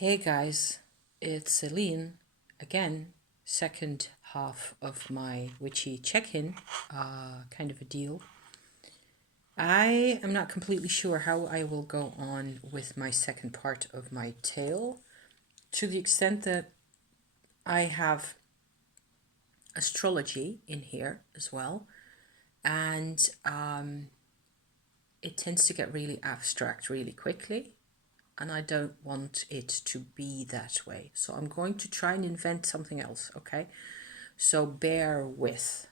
Hey guys, it's Celine again, second half of my witchy check-in, kind of a deal. I am not completely sure how I will go on with my second part of my tale, to the extent that I have astrology in here as well, and it tends to get really abstract really quickly. And I don't want it to be that way. So I'm going to try and invent something else, okay? So bear with.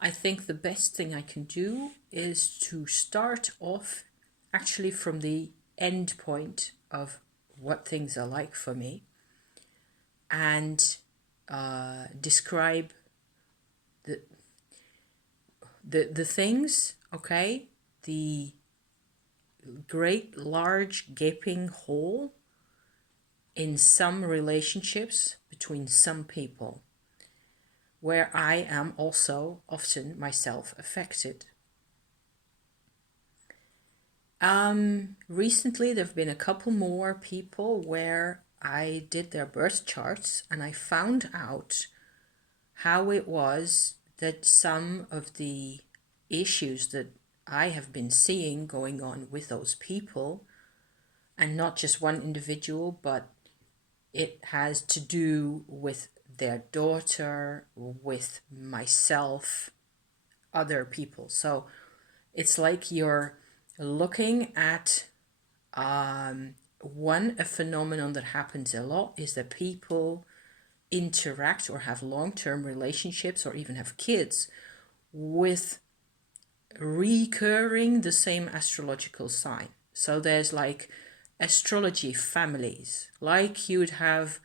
I think the best thing I can do is to start off actually from the end point of what things are like for me and describe the, the things, okay? The great large gaping hole in some relationships between some people where I am also often myself affected. Recently there have been a couple more people where I did their birth charts and I found out how it was that some of the issues that I have been seeing going on with those people, and not just one individual, but it has to do with their daughter, with myself, other people. So it's like you're looking at a phenomenon that happens a lot is that people interact or have long-term relationships or even have kids with recurring the same astrological sign. So there's like astrology families, like you would have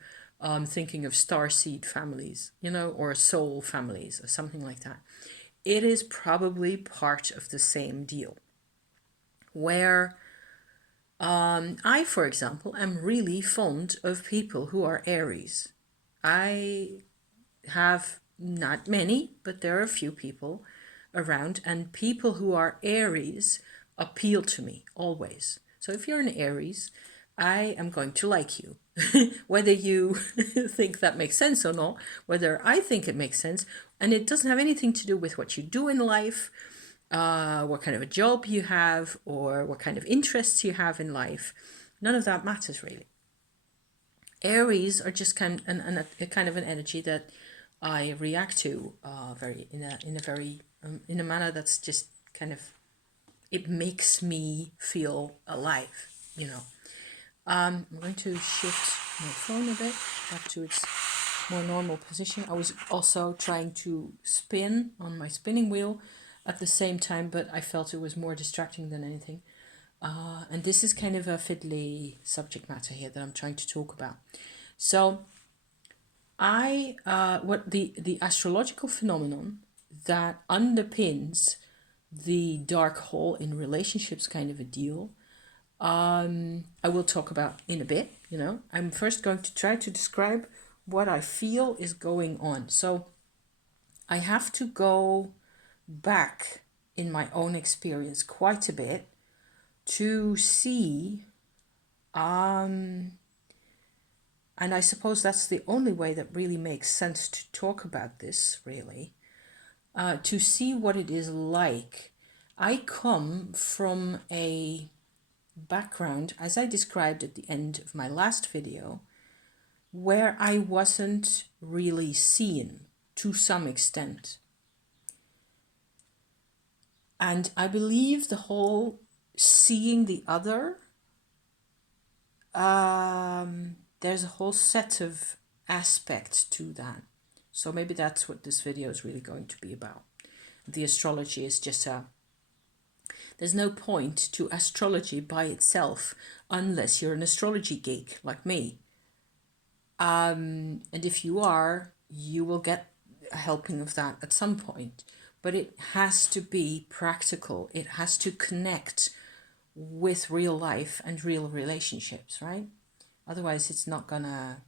thinking of starseed families, or soul families or something like that. It is probably part of the same deal where I, for example, am really fond of people who are Aries. I have not many, but there are a few people around, and people who are Aries appeal to me always. So if you're an Aries, I am going to like you. Whether you think that makes sense or not, whether I think it makes sense, and it doesn't have anything to do with what you do in life, what kind of a job you have, or what kind of interests you have in life. None of that matters really. Aries are just kind of a kind of an energy that I react to very in a manner that's just kind of, it makes me feel alive, I'm going to shift my phone a bit back to its more normal position. I was also trying to spin on my spinning wheel at the same time, but I felt it was more distracting than anything. And this is kind of a fiddly subject matter here that I'm trying to talk about. So what the astrological phenomenon that underpins the dark hole in relationships kind of a deal, I will talk about in a bit. I'm first going to try to describe what I feel is going on. So I have to go back in my own experience quite a bit to see, and I suppose that's the only way that really makes sense to talk about this, really, to see what it is like. I come from a background, as I described at the end of my last video, where I wasn't really seen to some extent. And I believe the whole seeing the other, there's a whole set of aspects to that. So maybe that's what this video is really going to be about. The astrology is just there's no point to astrology by itself unless you're an astrology geek like me. And if you are, you will get a helping of that at some point. But it has to be practical. It has to connect with real life and real relationships, right? Otherwise, it's not gonna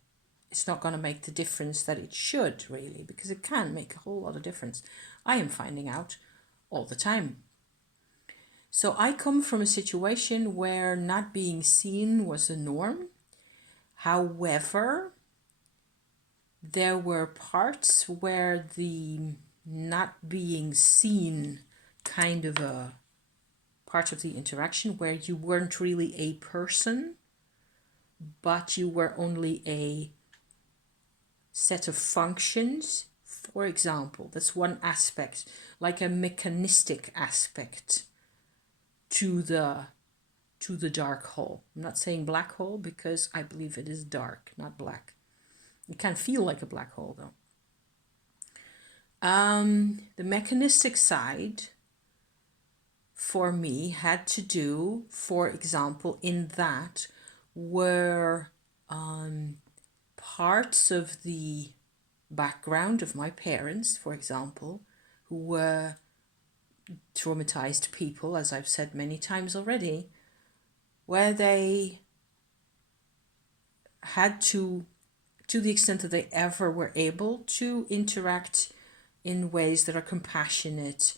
make the difference that it should, really, because it can make a whole lot of difference. I am finding out all the time. So I come from a situation where not being seen was the norm. However, there were parts where the not being seen kind of a part of the interaction where you weren't really a person, but you were only a set of functions. For example, that's one aspect, like a mechanistic aspect to the dark hole. I'm not saying black hole because I believe it is dark, not black. It can feel like a black hole though. The mechanistic side for me had to do, for example, in that were parts of the background of my parents, for example, who were traumatized people, as I've said many times already, where they had to the extent that they ever were able to interact in ways that are compassionate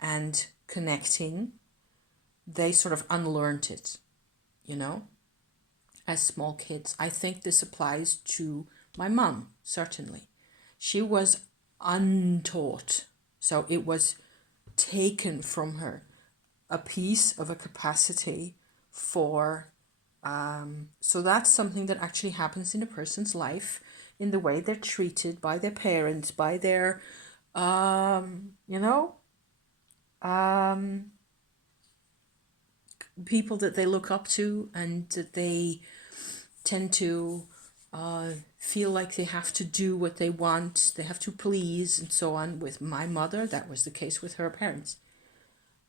and connecting, they sort of unlearned it, you know, as small kids. I think this applies to my mum, certainly. She was untaught, so it was taken from her, a piece of a capacity for so that's something that actually happens in a person's life in the way they're treated by their parents, by their people that they look up to, and that they tend to feel like they have to do what they want, they have to please, and so on. With my mother, that was the case with her parents.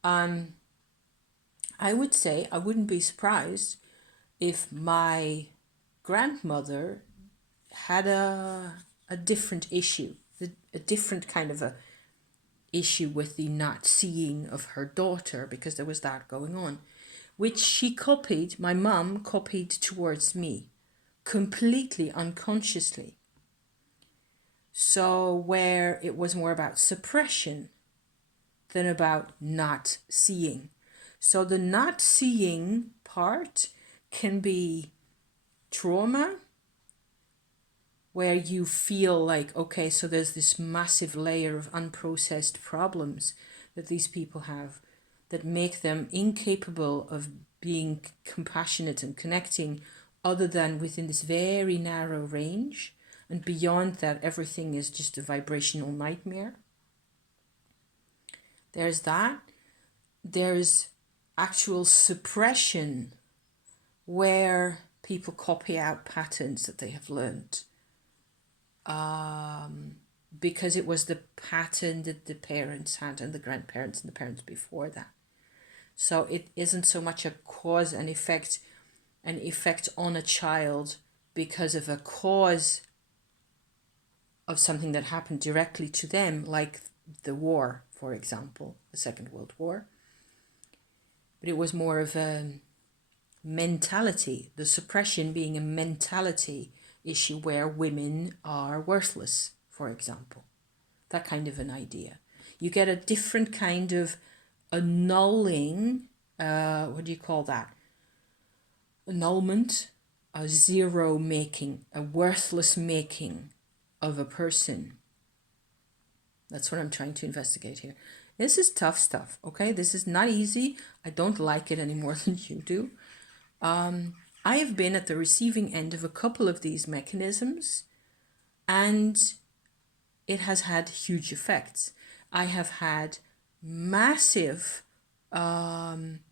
I would say I wouldn't be surprised if my grandmother had a different issue, a different kind of a issue with the not seeing of her daughter, because there was that going on, which she copied, my mum copied towards me, completely unconsciously. So where it was more about suppression than about not seeing. So the not seeing part can be trauma, where you feel like, okay, so there's this massive layer of unprocessed problems that these people have that make them incapable of being compassionate and connecting other than within this very narrow range. And beyond that, everything is just a vibrational nightmare. There's that. There's actual suppression, where people copy out patterns that they have learned because it was the pattern that the parents had, and the grandparents and the parents before that. So it isn't so much a cause and effect, an effect on a child because of a cause of something that happened directly to them, like the war, for example, the Second World War. But it was more of a mentality, the suppression being a mentality issue where women are worthless, for example. That kind of an idea. You get a different kind of annulling, what do you call that? Annulment, a zero making, a worthless making of a person. That's what I'm trying to investigate here. This is tough stuff, okay? This is not easy. I don't like it any more than you do. I have been at the receiving end of a couple of these mechanisms, and it has had huge effects. I have had massive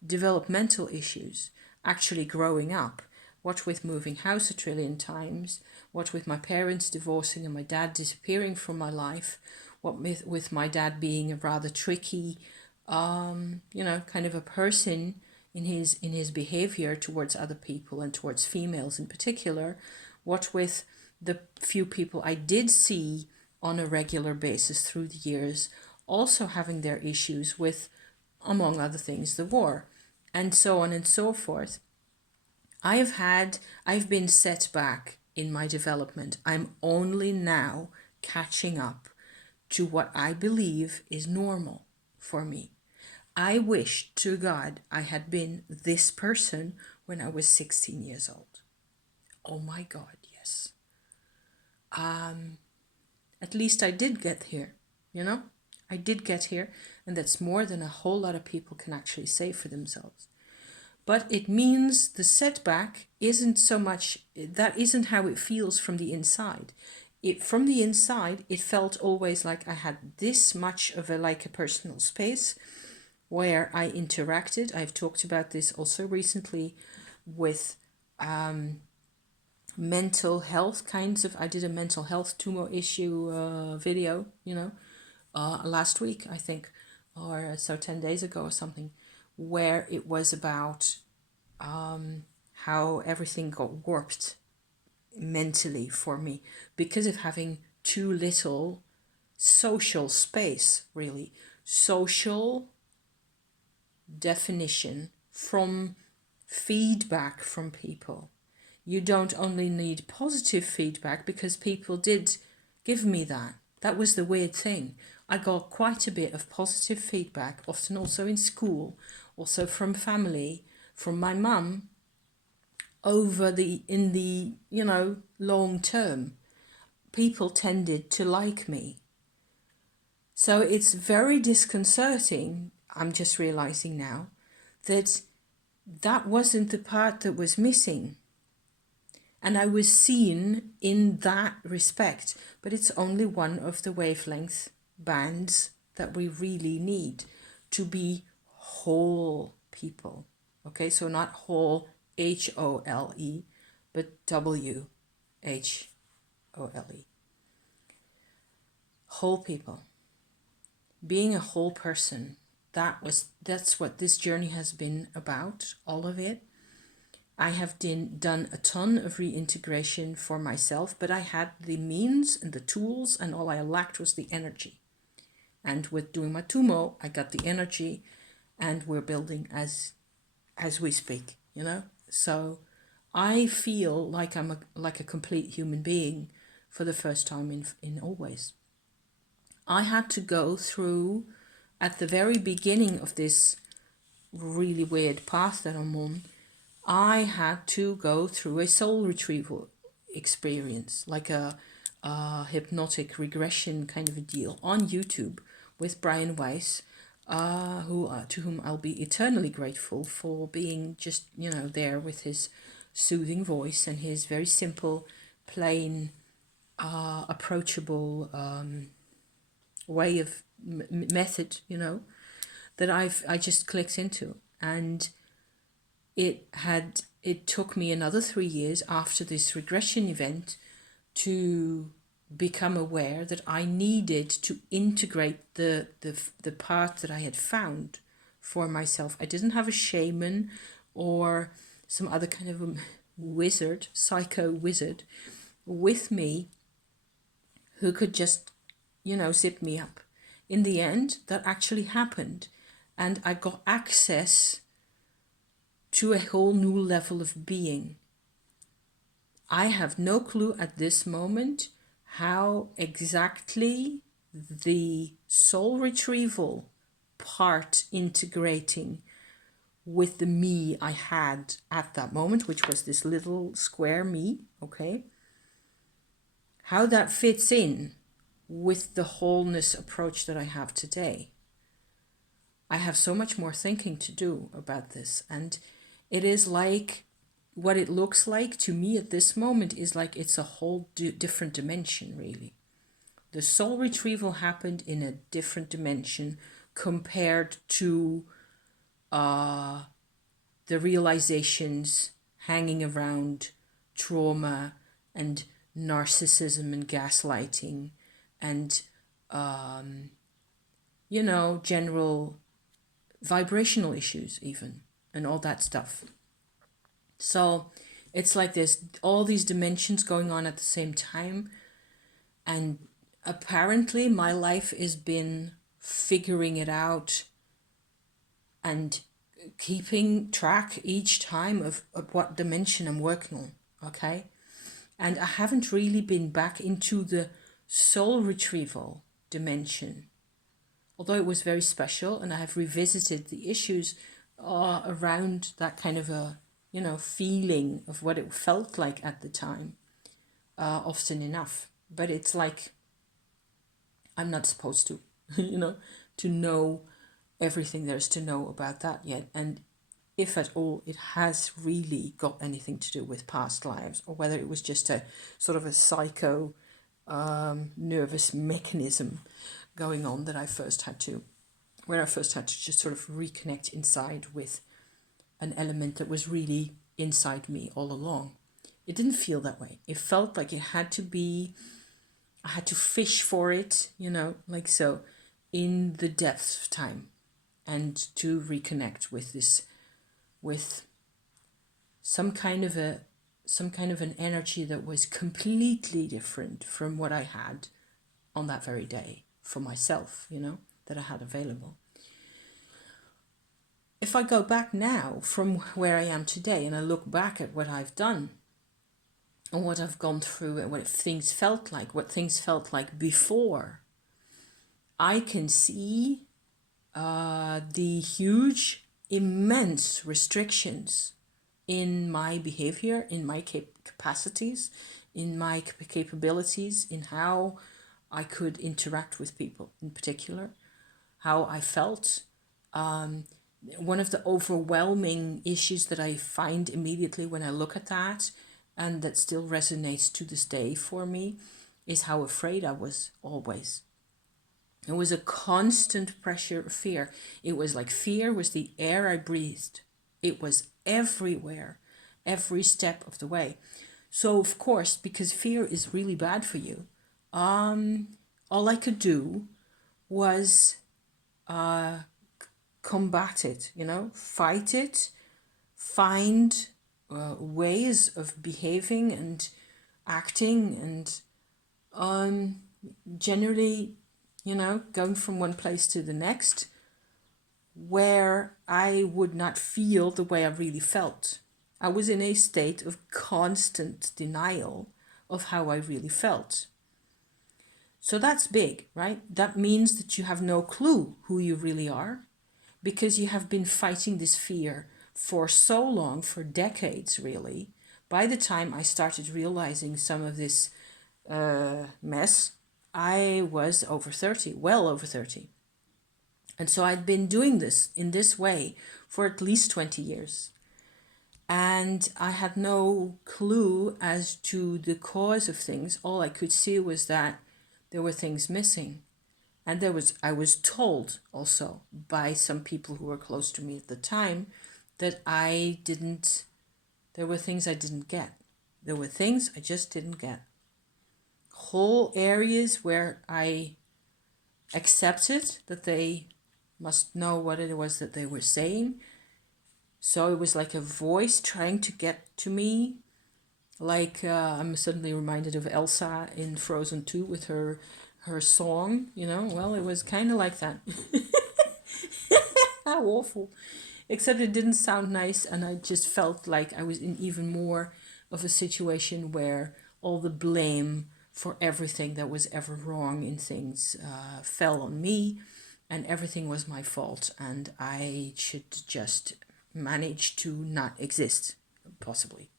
developmental issues actually growing up. What with moving house a trillion times, what with my parents divorcing and my dad disappearing from my life, what with my dad being a rather tricky, kind of a person in his behavior towards other people and towards females in particular, what with the few people I did see on a regular basis through the years also having their issues with, among other things, the war, and so on and so forth. I've been set back in my development. I'm only now catching up to what I believe is normal for me. I wish to God I had been this person when I was 16 years old. oh my God, yes. At least I did get here, you know? I did get here, and that's more than a whole lot of people can actually say for themselves. But it means the setback isn't so much, that isn't how it feels from the inside. From the inside, it felt always like I had this much of a personal space where I interacted. I've talked about this also recently with mental health kinds of. I did a mental health tumor issue video, last week, I think, or so 10 days ago or something, where it was about how everything got warped mentally for me because of having too little social space, really. Social definition from feedback from people. You don't only need positive feedback, because people did give me that. That was the weird thing. I got quite a bit of positive feedback, often also in school, also from family, from my mum, in the long term. People tended to like me. So it's very disconcerting, I'm just realizing now, that wasn't the part that was missing. And I was seen in that respect, but it's only one of the wavelength bands that we really need to be whole people. Okay, so not whole, H-O-L-E, but W-H-O-L-E. Whole people. Being a whole person, that's what this journey has been about, all of it. I have done a ton of reintegration for myself, but I had the means and the tools, and all I lacked was the energy. And with doing my Tumo, I got the energy, and we're building as we speak, So I feel like I'm like a complete human being for the first time in always. I had to go through, at the very beginning of this really weird path that I'm on, I had to go through a soul retrieval experience, like a hypnotic regression kind of a deal on YouTube with Brian Weiss, to whom I'll be eternally grateful for being just, there with his soothing voice and his very simple, plain, approachable way of method, that I just clicked into. And it took me another 3 years after this regression event to become aware that I needed to integrate the path that I had found for myself. I didn't have a shaman or some other kind of a wizard, psycho wizard, with me who could just, zip me up. In the end, that actually happened, and I got access to a whole new level of being. I have no clue at this moment how exactly the soul retrieval part integrating with the me I had at that moment, which was this little square me, okay? How that fits in with the wholeness approach that I have today. I have so much more thinking to do about this, and it is like, what it looks like to me at this moment is like it's a whole different dimension, really. The soul retrieval happened in a different dimension compared to the realizations hanging around trauma and narcissism and gaslighting and, general vibrational issues even, and all that stuff. So it's like there's all these dimensions going on at the same time. And apparently my life has been figuring it out and keeping track each time of what dimension I'm working on, okay? And I haven't really been back into the soul retrieval dimension, although it was very special, and I have revisited the issues around that kind of a feeling of what it felt like at the time, often enough. But it's like I'm not supposed to, to know everything there's to know about that yet. And if at all it has really got anything to do with past lives, or whether it was just a sort of a psycho nervous mechanism going on that I first had to just sort of reconnect inside with an element that was really inside me all along. It didn't feel that way. It felt like it had to be, I had to fish for it, like so, in the depths of time, and to reconnect with this, with some kind of an energy that was completely different from what I had on that very day for myself, that I had available. If I go back now from where I am today and I look back at what I've done and what I've gone through and what things felt like before, I can see the huge, immense restrictions in my behavior, in my capacities, in my capabilities, in how I could interact with people in particular, how I felt. One of the overwhelming issues that I find immediately when I look at that, and that still resonates to this day for me, is how afraid I was always. It was a constant pressure of fear. It was like fear was the air I breathed. It was everywhere, every step of the way. So of course, because fear is really bad for you, all I could do was combat it, fight it, find ways of behaving and acting and generally, going from one place to the next where I would not feel the way I really felt. I was in a state of constant denial of how I really felt. So that's big, right? That means that you have no clue who you really are, because you have been fighting this fear for so long, for decades really. By the time I started realizing some of this mess, I was over 30, well over 30. And so I'd been doing this in this way for at least 20 years. And I had no clue as to the cause of things. All I could see was that there were things missing. And I was told also by some people who were close to me at the time that there were things I didn't get. There were things I just didn't get. Whole areas where I accepted that they must know what it was that they were saying. So it was like a voice trying to get to me. Like I'm suddenly reminded of Elsa in Frozen 2 with her song, well, it was kind of like that. How awful. Except it didn't sound nice, and I just felt like I was in even more of a situation where all the blame for everything that was ever wrong in things fell on me, and everything was my fault, and I should just manage to not exist, possibly,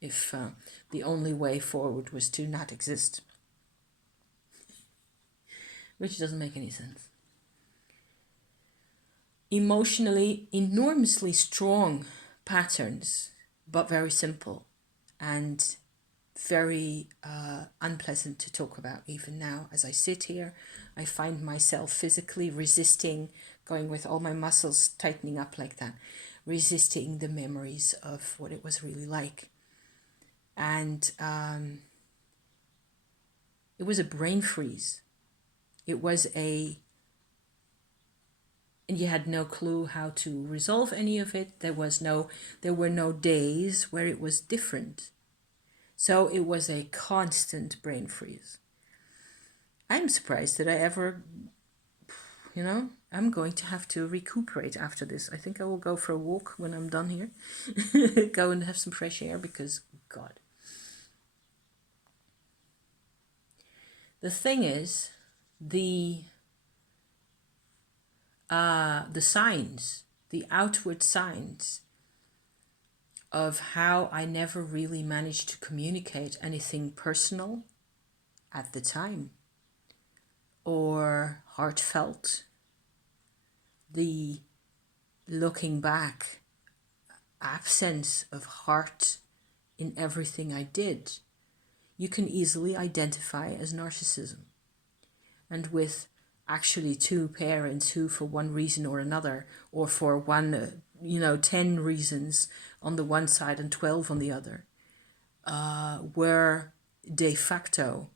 if the only way forward was to not exist. Which doesn't make any sense. Emotionally enormously strong patterns, but very simple and very unpleasant to talk about even now. As I sit here, I find myself physically resisting, going with all my muscles tightening up like that, resisting the memories of what it was really like. And it was a brain freeze. It was and you had no clue how to resolve any of it. There were no days where it was different. So it was a constant brain freeze. I'm surprised that I ever, I'm going to have to recuperate after this. I think I will go for a walk when I'm done here. Go and have some fresh air because, God. The thing is, the signs, the outward signs of how I never really managed to communicate anything personal at the time or heartfelt. The looking back absence of heart in everything I did, you can easily identify as narcissism. And with actually two parents who, for one reason or another, or for 10 reasons on the one side and 12 on the other, were de facto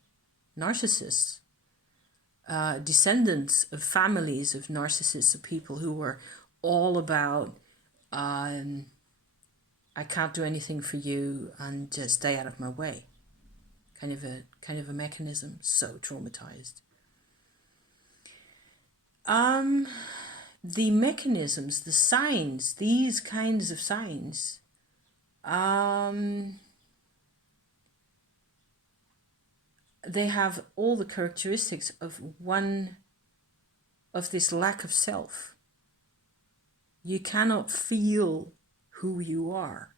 narcissists, descendants of families of narcissists, of people who were all about, I can't do anything for you and just stay out of my way. Kind of a mechanism. So traumatized. The mechanisms, the signs, these kinds of signs, they have all the characteristics of this lack of self. You cannot feel who you are.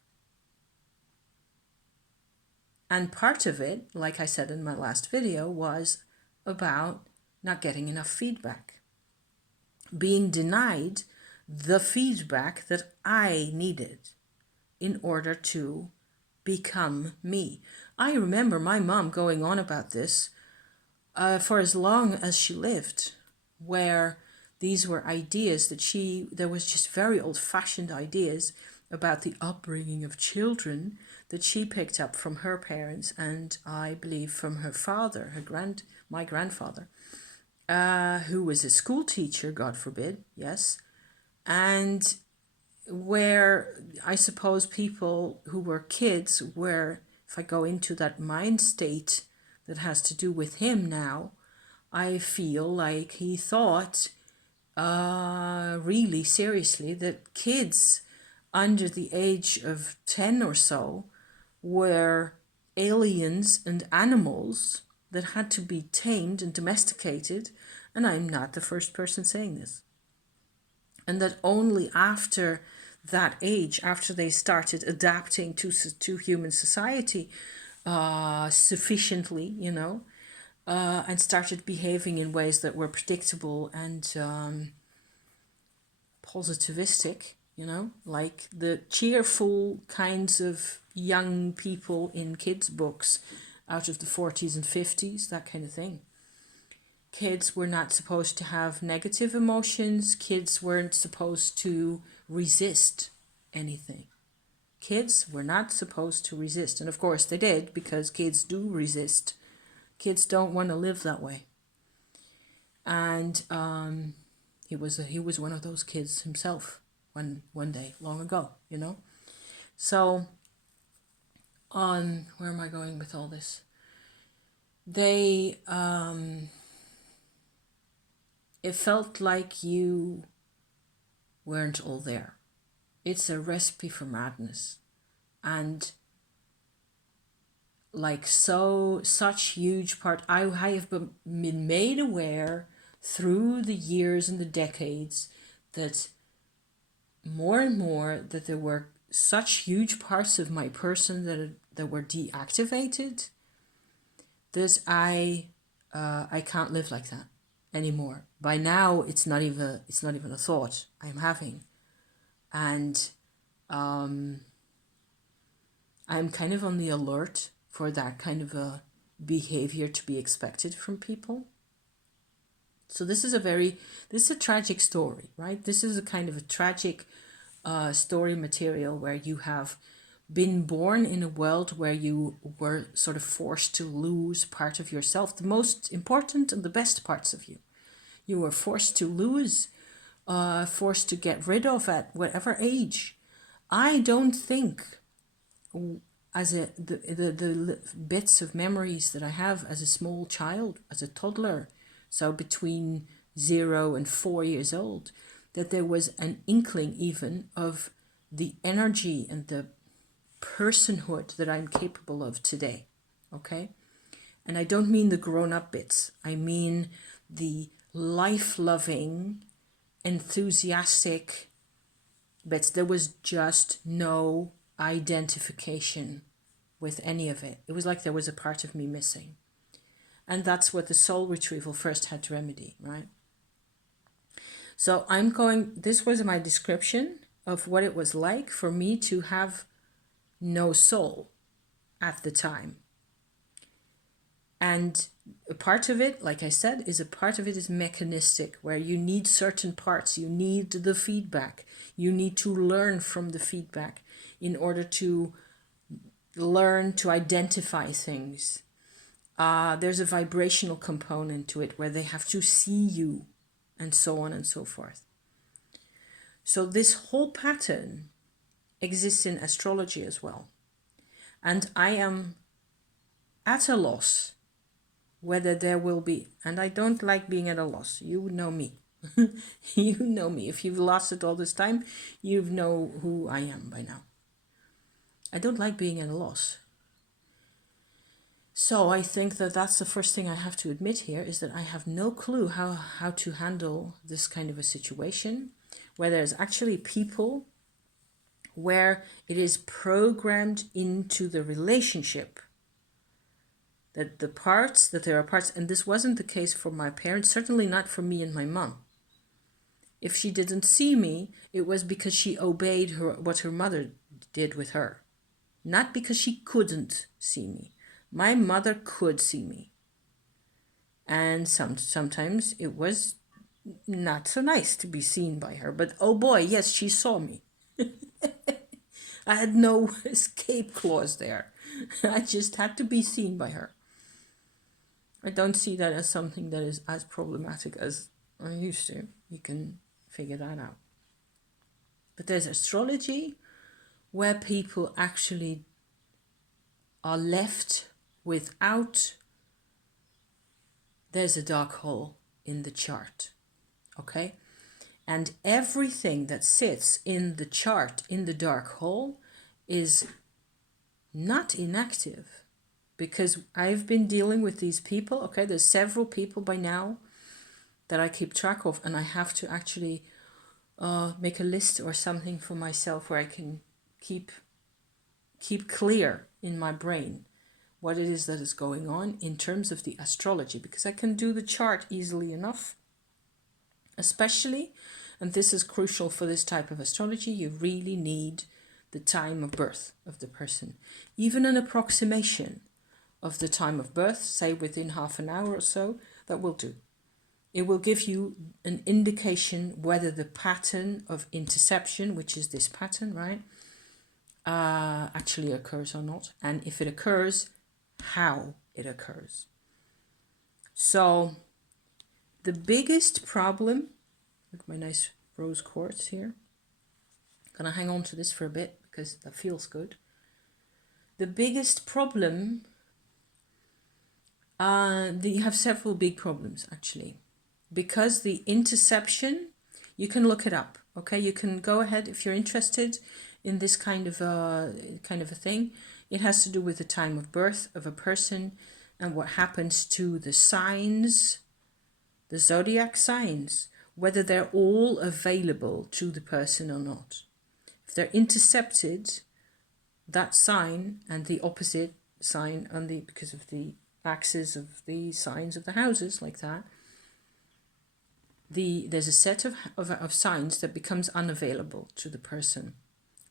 And part of it, like I said in my last video, was about not getting enough feedback. Being denied the feedback that I needed in order to become me. I remember my mom going on about this for as long as she lived, where these were ideas that there was just very old-fashioned ideas about the upbringing of children that she picked up from her parents and I believe from her father, my grandfather, who was a school teacher, God forbid, yes, and where I suppose people who were kids were, if I go into that mind state that has to do with him now, I feel like he thought really seriously that kids under the age of 10 or so were aliens and animals that had to be tamed and domesticated, and I'm not the first person saying this. And that only after that age, after they started adapting to human society sufficiently, and started behaving in ways that were predictable and positivistic, like the cheerful kinds of young people in kids' books out of the 40s and 50s, that kind of thing. Kids were not supposed to have negative emotions. Kids weren't supposed to resist anything. Kids were not supposed to resist. And of course they did, because kids do resist. Kids don't want to live that way. And he was one of those kids himself one day, long ago, So, where am I going with all this? They, it felt like you weren't all there. It's a recipe for madness. And like such huge part, I have been made aware through the years and the decades that more and more that there were such huge parts of my person that were deactivated that I can't live like that anymore. By now, it's not even a thought I'm having, and I'm kind of on the alert for that kind of a behavior to be expected from people. So this is a tragic story, right? This is a kind of a tragic story material where you have been born in a world where you were sort of forced to lose part of yourself, the most important and the best parts of you. You were forced to lose, forced to get rid of at whatever age. I don't think, as the bits of memories that I have as a small child, as a toddler, so between 0 and 4 years old, that there was an inkling even of the energy and the personhood that I'm capable of today, okay? And I don't mean the grown-up bits. I mean the life-loving, enthusiastic bits. There was just no identification with any of it. It was like there was a part of me missing. And that's what the soul retrieval first had to remedy, right? So this was my description of what it was like for me to have no soul at the time. And a part of it, like I said, is mechanistic, where you need certain parts, you need the feedback, you need to learn from the feedback in order to learn to identify things. There's a vibrational component to it where they have to see you, and so on and so forth. So this whole pattern exists in astrology as well. And I am at a loss whether there will be, and I don't like being at a loss. You know me. You know me. If you've lost it all this time, you know who I am by now. I don't like being at a loss. So I think that that's the first thing I have to admit here, is that I have no clue how to handle this kind of a situation, where there's actually people where it is programmed into the relationship that there are parts, and this wasn't the case for my parents, certainly not for me and my mom. If she didn't see me, it was because she obeyed what her mother did with her, not because she couldn't see me. My mother could see me, and sometimes it was not so nice to be seen by her, but oh boy, yes, she saw me. I had no escape clause there. I just had to be seen by her. I don't see that as something that is as problematic as I used to. You can figure that out. But there's astrology where people actually are left without, there's a dark hole in the chart, okay? And everything that sits in the chart, in the dark hole, is not inactive. Because I've been dealing with these people, okay? There's several people by now that I keep track of, and I have to actually make a list or something for myself where I can keep clear in my brain what it is that is going on in terms of the astrology, because I can do the chart easily enough. Especially, and this is crucial for this type of astrology, you really need the time of birth of the person. Even an approximation of the time of birth, say within half an hour or so, that will do. It will give you an indication whether the pattern of interception, which is this pattern, right, actually occurs or not. And if it occurs, how it occurs. So the biggest problem, with my nice rose quartz here, gonna hang on to this for a bit because that feels good. The biggest problem, you have several big problems actually, because the interception, you can look it up, okay? You can go ahead if you're interested in this kind of a thing. It has to do with the time of birth of a person and what happens to the signs, the zodiac signs, whether they're all available to the person or not. If they're intercepted, that sign and the opposite sign on because of the axis of the signs of the houses, like that, there's a set of signs that becomes unavailable to the person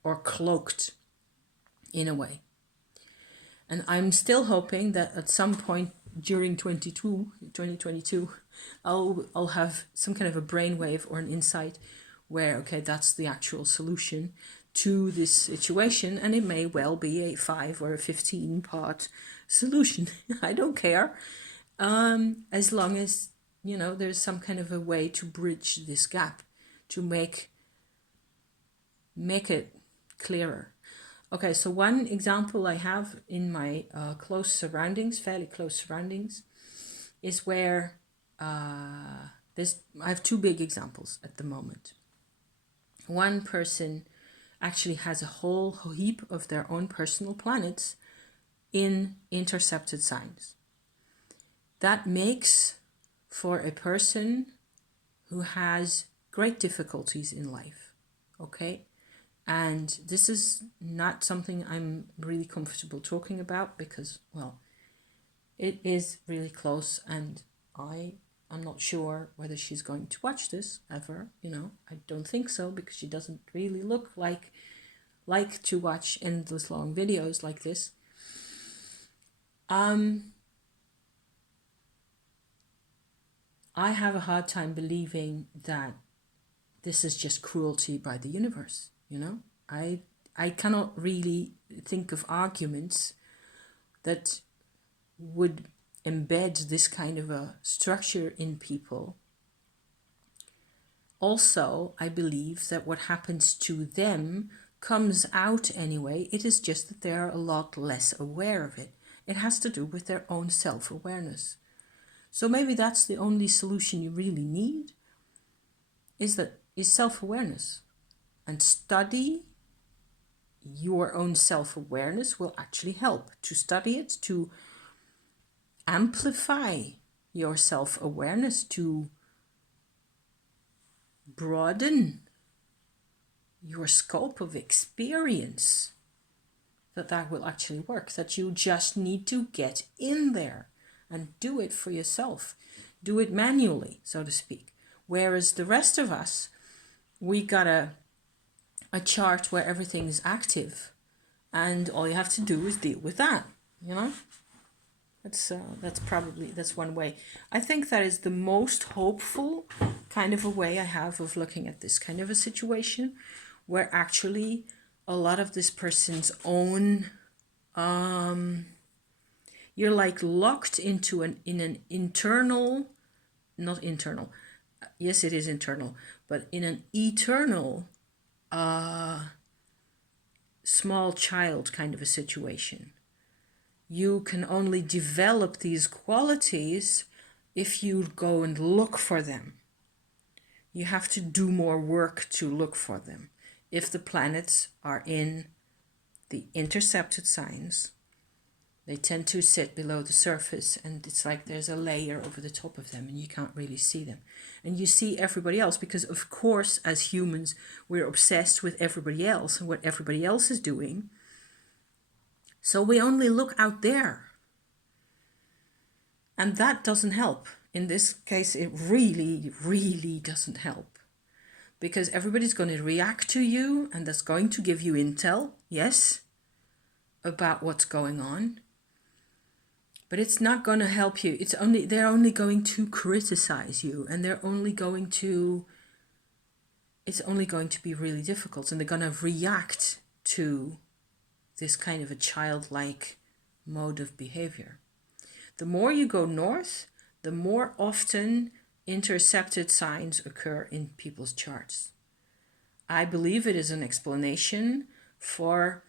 or cloaked in a way. And I'm still hoping that at some point during 2022, I'll have some kind of a brainwave or an insight where, okay, that's the actual solution to this situation, and it may well be a 5 or a 15 part solution. I don't care, as long as, you know, there's some kind of a way to bridge this gap, to make it clearer. Okay, so one example I have in my close surroundings, fairly close surroundings, is where I have two big examples at the moment. One person actually has a whole heap of their own personal planets in intercepted signs. That makes for a person who has great difficulties in life, okay? And this is not something I'm really comfortable talking about because, well, it is really close, and I'm not sure whether she's going to watch this ever. I don't think so, because she doesn't really look like to watch endless long videos like this. I have a hard time believing that this is just cruelty by the universe. I cannot really think of arguments that would embed this kind of a structure in people. Also, I believe that what happens to them comes out anyway. It is just that they're a lot less aware of it. It has to do with their own self-awareness. So maybe that's the only solution you really need, is self-awareness. And study your own self-awareness will actually help to study it, to amplify your self-awareness, to broaden your scope of experience. That will actually work, that you just need to get in there and do it for yourself. Do it manually, so to speak. Whereas the rest of us, we got a chart where everything is active, and all you have to do is deal with that. That's one way. I think that is the most hopeful kind of a way I have of looking at this kind of a situation, where actually a lot of this person's own you're like locked into an internal, not internal, yes it is internal, but in an eternal small child kind of a situation. You can only develop these qualities if you go and look for them. You have to do more work to look for them. If the planets are in the intercepted signs, they tend to sit below the surface, and it's like there's a layer over the top of them and you can't really see them. And you see everybody else because, of course, as humans, we're obsessed with everybody else and what everybody else is doing. So we only look out there. And that doesn't help. In this case, it really, really doesn't help. Because everybody's going to react to you, and that's going to give you intel, yes, about what's going on. But it's not going to help you. They're only going to criticize you, and it's only going to be really difficult, and they're going to react to this kind of a childlike mode of behavior. The more you go north, the more often intercepted signs occur in people's charts. I believe it is an explanation for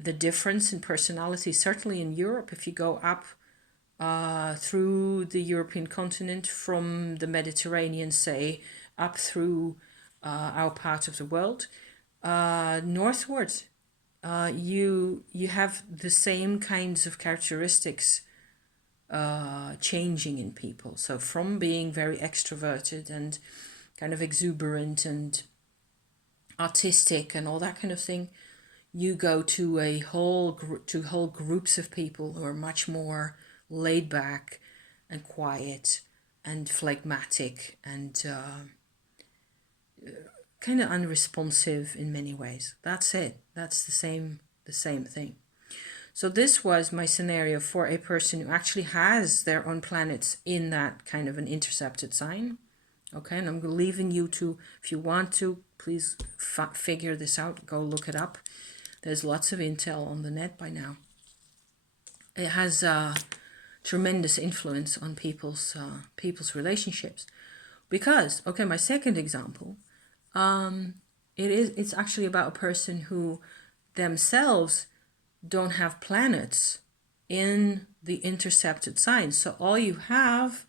the difference in personality, certainly in Europe. If you go up through the European continent, from the Mediterranean, say, up through our part of the world, northwards, you have the same kinds of characteristics changing in people. So from being very extroverted and kind of exuberant and artistic and all that kind of thing, you go to whole groups of people who are much more laid back and quiet and phlegmatic and kind of unresponsive in many ways. That's it. That's the same thing. So this was my scenario for a person who actually has their own planets in that kind of an intercepted sign. Okay, and I'm leaving you to, if you want to, please figure this out, go look it up. There's lots of intel on the net by now. It has tremendous influence on people's relationships. Because, okay, my second example, it's actually about a person who themselves don't have planets in the intercepted signs. So all you have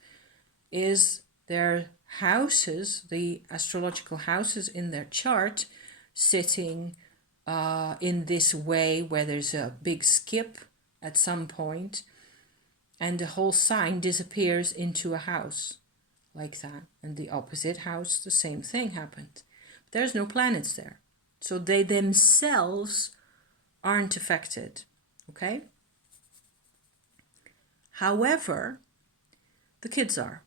is their houses, the astrological houses in their chart, sitting in this way where there's a big skip at some point, and the whole sign disappears into a house like that. And the opposite house, the same thing happened. But there's no planets there So they themselves aren't affected, okay? However, the kids are.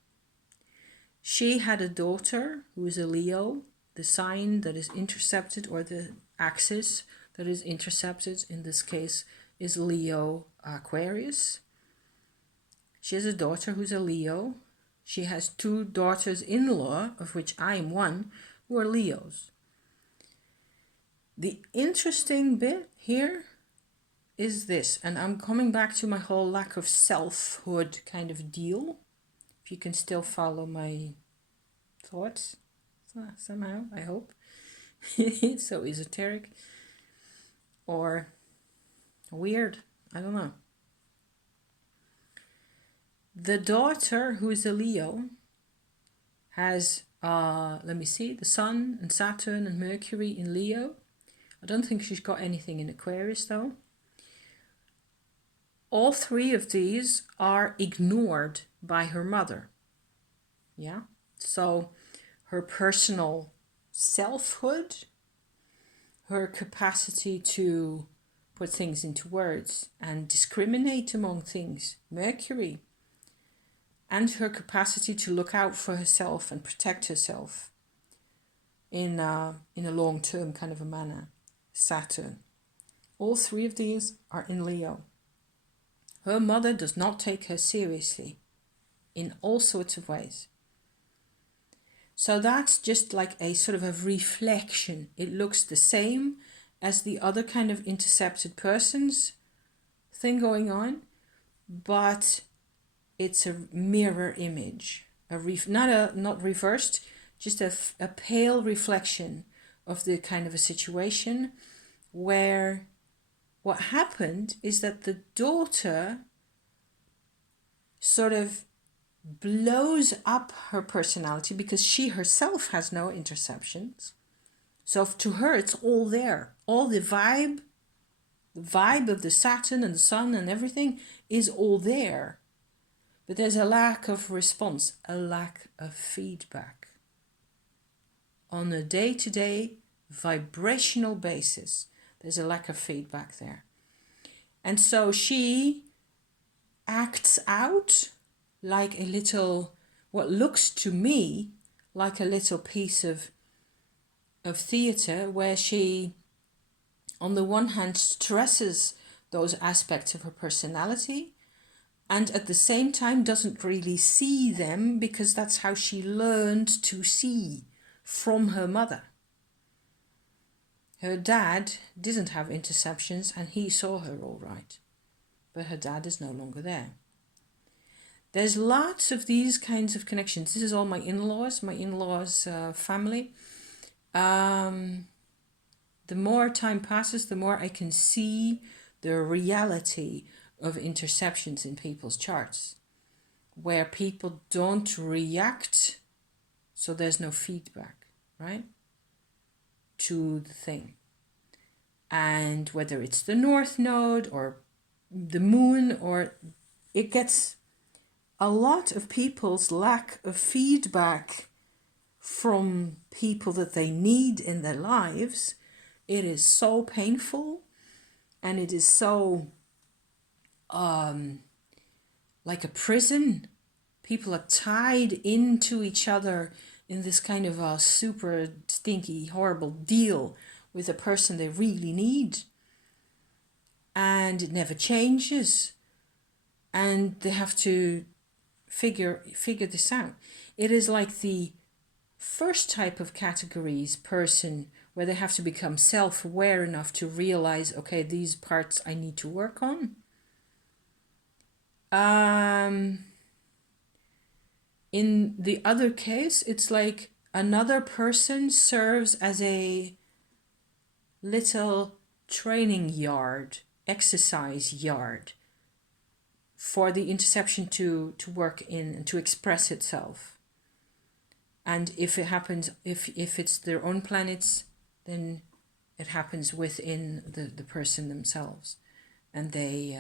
She had a daughter who is a Leo. The sign that is intercepted, or the axis that is intercepted in this case, is Leo Aquarius. She has a daughter who's a Leo. She has 2 daughters-in-law, of which I am one, who are Leos. The interesting bit here is this, and I'm coming back to my whole lack of selfhood kind of deal. If you can still follow my thoughts somehow, I hope. It's so esoteric or weird, I don't know. The daughter, who is a Leo, has, let me see, the Sun and Saturn and Mercury in Leo. I don't think she's got anything in Aquarius though. All 3 of these are ignored by her mother. Yeah, so her personal selfhood, her capacity to put things into words and discriminate among things, Mercury, and her capacity to look out for herself and protect herself in a long-term kind of a manner, Saturn. All 3 of these are in Leo. Her mother does not take her seriously in all sorts of ways. So that's just like a sort of a reflection. It looks the same as the other kind of intercepted persons thing going on, but it's a mirror image, not reversed, just a pale reflection of the kind of a situation where what happened is that the daughter sort of blows up her personality because she herself has no interceptions. So to her, it's all there. All the vibe of the Saturn and the Sun and everything is all there. But there's a lack of response, a lack of feedback. On a day-to-day vibrational basis, there's a lack of feedback there. And so she acts out like a little, what looks to me like a little piece of theatre, where she, on the one hand, stresses those aspects of her personality, and at the same time doesn't really see them because that's how she learned to see from her mother. Her dad didn't have interceptions and he saw her all right, but her dad is no longer there. There's lots of these kinds of connections. This is all my in-laws family. The more time passes, the more I can see the reality of interceptions in people's charts, where people don't react, so there's no feedback, right, to the thing. And whether it's the North Node or the Moon, or it gets a lot of people's lack of feedback from people that they need in their lives. It is so painful, and it is so like a prison. People are tied into each other in this kind of a super stinky, horrible deal with a person they really need. And it never changes. And they have to figure this out. It is like the first type of categories person, where they have to become self-aware enough to realize, okay, these parts I need to work on. In the other case, it's like another person serves as a little training yard, exercise yard, for the interception to work in and to express itself. And if it happens, if it's their own planets, then it happens within the person themselves. And they,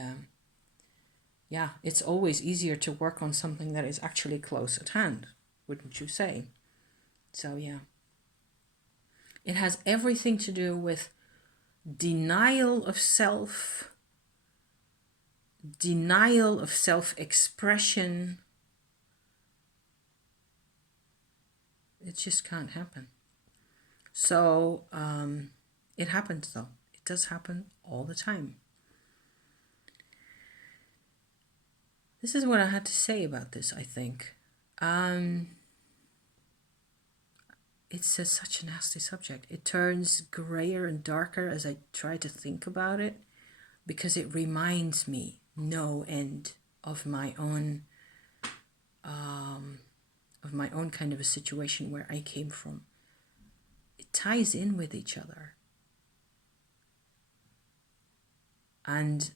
it's always easier to work on something that is actually close at hand, wouldn't you say? So, yeah. It has everything to do with denial of self, denial of self-expression. It just can't happen. So it happens though. It does happen all the time. This is what I had to say about this, I think. It's such a nasty subject. It turns grayer and darker as I try to think about it, because it reminds me no end of my own kind of a situation where I came from. It ties in with each other. And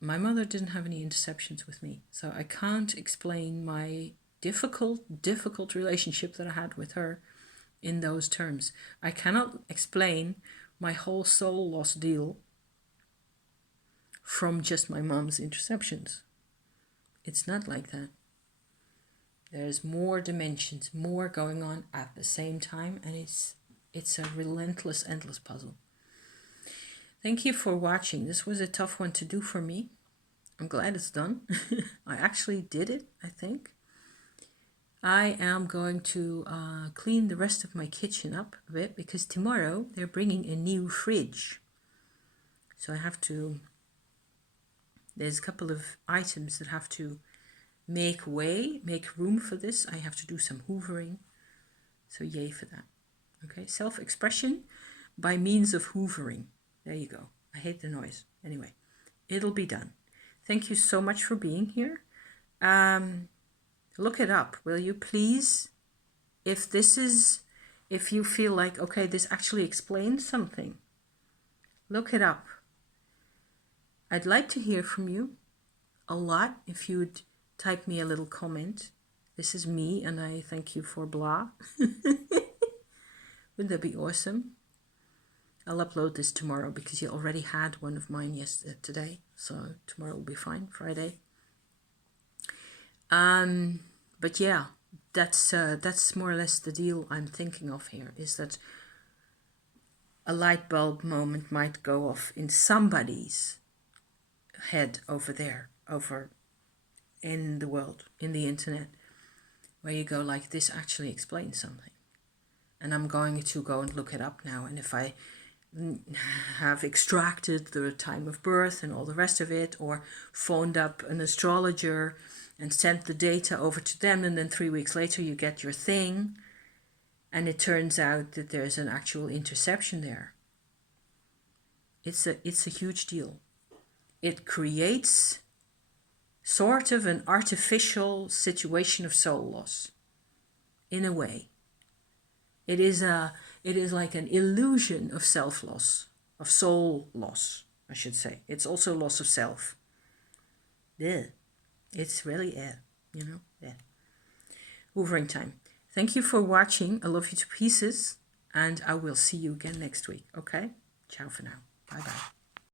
my mother didn't have any interceptions with me, so I can't explain my difficult relationship that I had with her in those terms. I cannot explain my whole soul loss deal from just my mom's interceptions. It's not like that. There's more dimensions, more going on at the same time, and it's a relentless, endless puzzle. Thank you for watching. This was a tough one to do for me. I'm glad it's done. I actually did it, I think. I am going to clean the rest of my kitchen up a bit, because tomorrow they're bringing a new fridge. So I have to, there's a couple of items that have to make room for this. I have to do some hoovering. So yay for that. Okay, self-expression by means of hoovering. There you go. I hate the noise. Anyway, it'll be done. Thank you so much for being here. Look it up, will you please? If you feel like, okay, this actually explains something, look it up. I'd like to hear from you a lot. If you would type me a little comment. This is me, and I thank you for blah. Wouldn't that be awesome? I'll upload this tomorrow, because you already had one of mine today. So tomorrow will be fine, Friday. But yeah, that's more or less the deal I'm thinking of here, is that a light bulb moment might go off in somebody's head over there, over in the world, in the internet, where you go like, this actually explains something. And I'm going to go and look it up now. And if I have extracted the time of birth and all the rest of it, or phoned up an astrologer and sent the data over to them, and then 3 weeks later you get your thing, and it turns out that there's an actual interception there. It's a huge deal. It creates sort of an artificial situation of soul loss, in a way. It is like an illusion of self-loss, of soul loss, I should say. It's also loss of self. Yeah. It's really yeah. Hoovering time. Thank you for watching. I love you to pieces, and I will see you again next week. Okay? Ciao for now. Bye-bye.